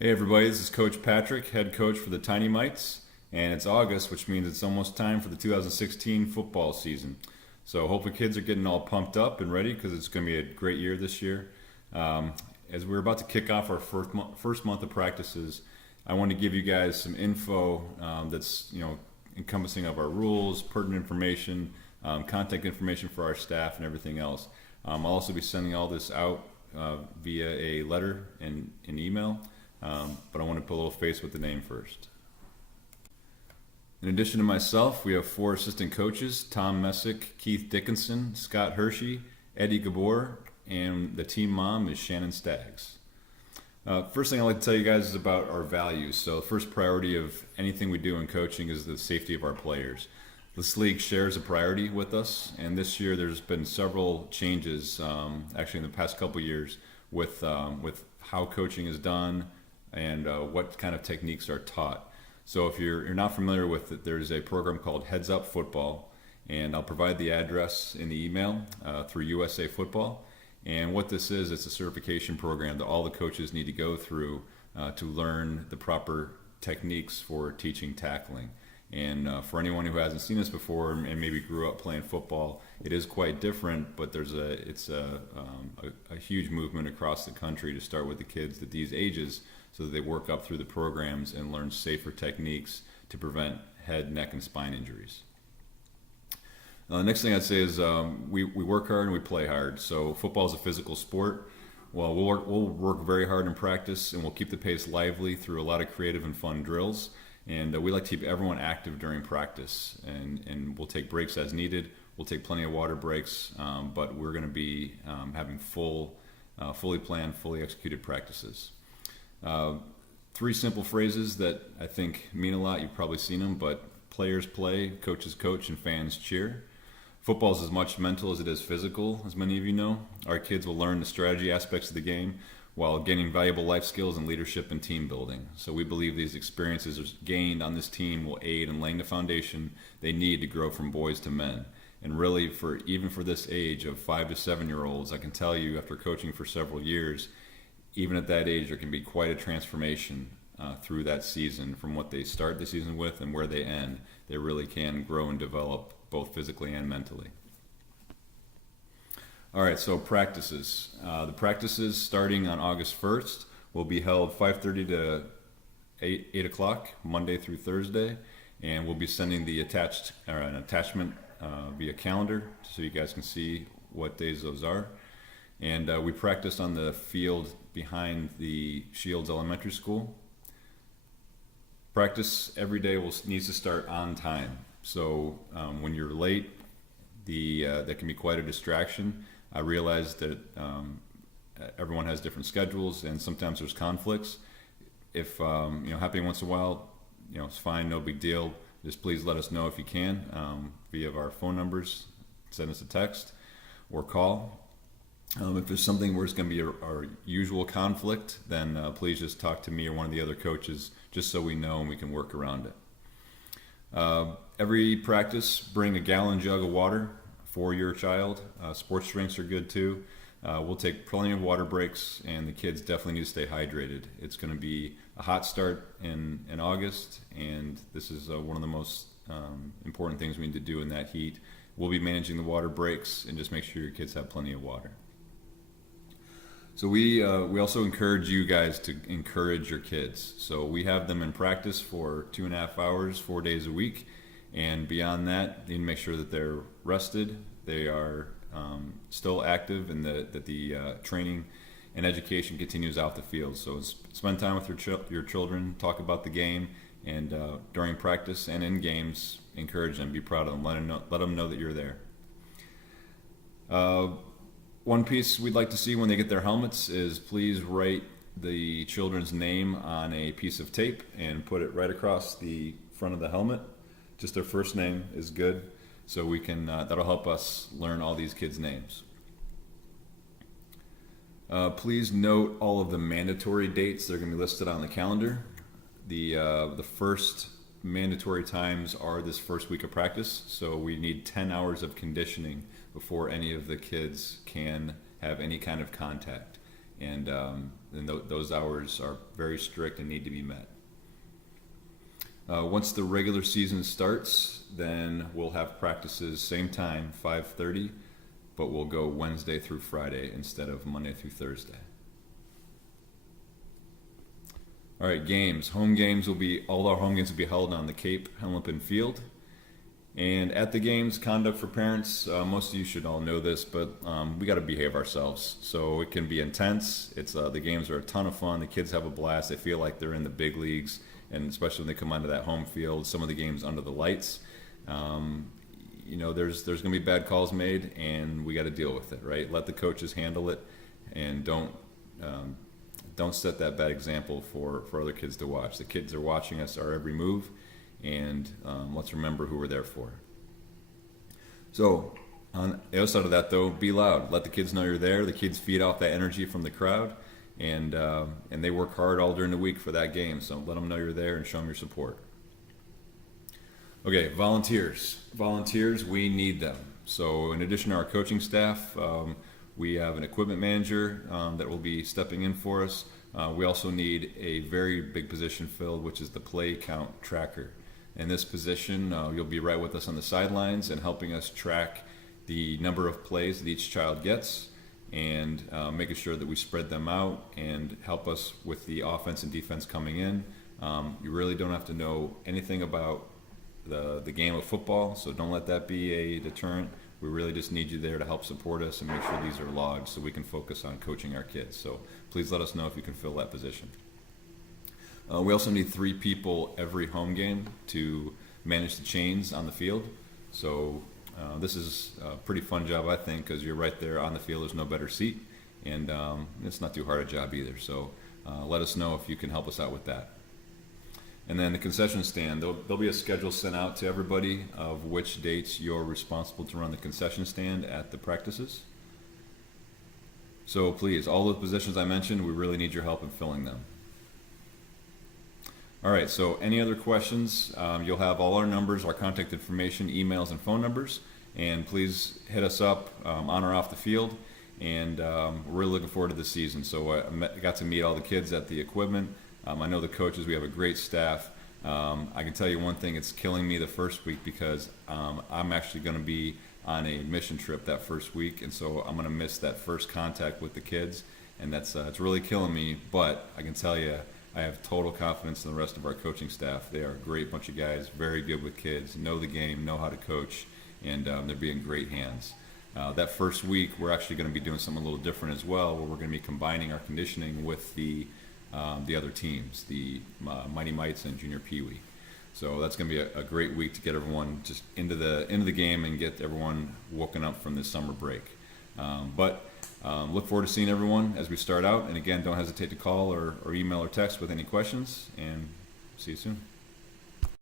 Hey everybody, this is Coach Patrick, head coach for the Tiny Mites, and it's August, which means it's almost time for the 2016 football season. So hopefully kids are getting all pumped up and ready because it's going to be a great year this year. Um, as we're about to kick off our first month of practices, I want to give you guys some info that's encompassing of our rules, pertinent information, contact information for our staff, and everything else. I'll also be sending all this out via a letter and an email. But I want to put a little face with the name first. In addition to myself, we have four assistant coaches: Tom Messick, Keith Dickinson, Scott Hershey, Eddie Gabor, and the team mom is Shannon Staggs. First thing I'd like to tell you guys is about our values. So the first priority of anything we do in coaching is the safety of our players. This league shares a priority with us, and this year there's been several changes, actually in the past couple years, with how coaching is done, and what kind of techniques are taught. So if you're not familiar with it, there's a program called Heads Up Football, and I'll provide the address in the email through USA Football. And what this is, it's a certification program that all the coaches need to go through to learn the proper techniques for teaching tackling. And for anyone who hasn't seen this before and maybe grew up playing football, it is quite different. But it's a huge movement across the country to start with the kids at these ages, so that they work up through the programs and learn safer techniques to prevent head, neck, and spine injuries. Next thing I'd say is we work hard and we play hard. So football is a physical sport. Well, we'll work very hard in practice, and we'll keep the pace lively through a lot of creative and fun drills. And we like to keep everyone active during practice, and we'll take breaks as needed. We'll take plenty of water breaks, but we're going to be having fully planned, fully executed practices. Three simple phrases that I think mean a lot. You've probably seen them, but players play, coaches coach, and fans cheer. Football is as much mental as it is physical, as many of you know. Our kids will learn the strategy aspects of the game while gaining valuable life skills in leadership and team building. So we believe these experiences gained on this team will aid in laying the foundation they need to grow from boys to men. And really, even for this age of 5 to 7 year olds, I can tell you after coaching for several years, even at that age, there can be quite a transformation through that season from what they start the season with and where they end. They really can grow and develop both physically and mentally. All right, so practices. The practices starting on August 1st will be held 5:30 to 8 o'clock, Monday through Thursday, and we'll be sending an attachment via calendar so you guys can see what days those are. And we practice on the field behind the Shields Elementary School. Practice every day needs to start on time. So when you're late, that can be quite a distraction. I realize that everyone has different schedules, and sometimes there's conflicts. If happening once in a while, it's fine, no big deal. Just please let us know if you can via our phone numbers. Send us a text or call. If there's something where it's going to be our usual conflict, then please just talk to me or one of the other coaches, just so we know and we can work around it. Every practice, bring a gallon jug of water for your child. Sports drinks are good too. We'll take plenty of water breaks, and the kids definitely need to stay hydrated. It's going to be a hot start in August, and this is one of the most important things we need to do in that heat. We'll be managing the water breaks, and just make sure your kids have plenty of water. So we also encourage you guys to encourage your kids. So we have them in practice for 2.5 hours, 4 days a week. And beyond that, you need to make sure that they're rested, they are still active, and that the training and education continues out the field. So spend time with your children, talk about the game, and during practice and in games, encourage them, be proud of them, let them know that you're there. One piece we'd like to see when they get their helmets is please write the children's name on a piece of tape and put it right across the front of the helmet. Just their first name is good, so we can that'll help us learn all these kids' names. Please note all of the mandatory dates that are going to be listed on the calendar. The first mandatory times are this first week of practice, so we need 10 hours of conditioning before any of the kids can have any kind of contact. and those hours are very strict and need to be met. Once the regular season starts, then we'll have practices same time, 5:30, but we'll go Wednesday through Friday instead of Monday through Thursday. All right, games. All our home games will be held on the Cape Henlopen Field. And at the games, conduct for parents, most of you should all know this, but we got to behave ourselves. So it can be intense. The games are a ton of fun. The kids have a blast. They feel like they're in the big leagues, and especially when they come onto that home field, some of the games under the lights. There's going to be bad calls made, and we got to deal with it, right? Let the coaches handle it, and don't set that bad example for other kids to watch. The kids are watching us our every move, and let's remember who we're there for. So on the other side of that, though, be loud. Let the kids know you're there. The kids feed off that energy from the crowd, and they work hard all during the week for that game. So let them know you're there and show them your support. Okay, volunteers. Volunteers, we need them. So in addition to our coaching staff, we have an equipment manager that will be stepping in for us. We also need a very big position filled, which is the play count tracker. In this position, you'll be right with us on the sidelines and helping us track the number of plays that each child gets, and making sure that we spread them out and help us with the offense and defense coming in. You really don't have to know anything about the game of football, so don't let that be a deterrent. We really just need you there to help support us and make sure these are logged so we can focus on coaching our kids. So please let us know if you can fill that position. We also need 3 people every home game to manage the chains on the field. So this is a pretty fun job, I think, because you're right there on the field. There's no better seat, and it's not too hard a job either. So let us know if you can help us out with that. And then the concession stand, there'll be a schedule sent out to everybody of which dates you're responsible to run the concession stand at the practices. So please, all those positions I mentioned, we really need your help in filling them. All right, so any other questions? You'll have all our numbers, our contact information, emails, and phone numbers. And please hit us up on or off the field. And we're really looking forward to the season. So I got to meet all the kids at the equipment. I know the coaches, we have a great staff. I can tell you one thing, it's killing me the first week because I'm actually going to be on a mission trip that first week, and so I'm going to miss that first contact with the kids, and it's really killing me. But I can tell you, I have total confidence in the rest of our coaching staff. They are a great bunch of guys, very good with kids, know the game, know how to coach, and they're being great hands. That first week, we're actually going to be doing something a little different as well, where we're going to be combining our conditioning with the other teams, the Mighty Mites and Junior Pee Wee. So that's going to be a great week to get everyone just into the game and get everyone woken up from this summer break. But look forward to seeing everyone as we start out. And again, don't hesitate to call or email or text with any questions. And see you soon.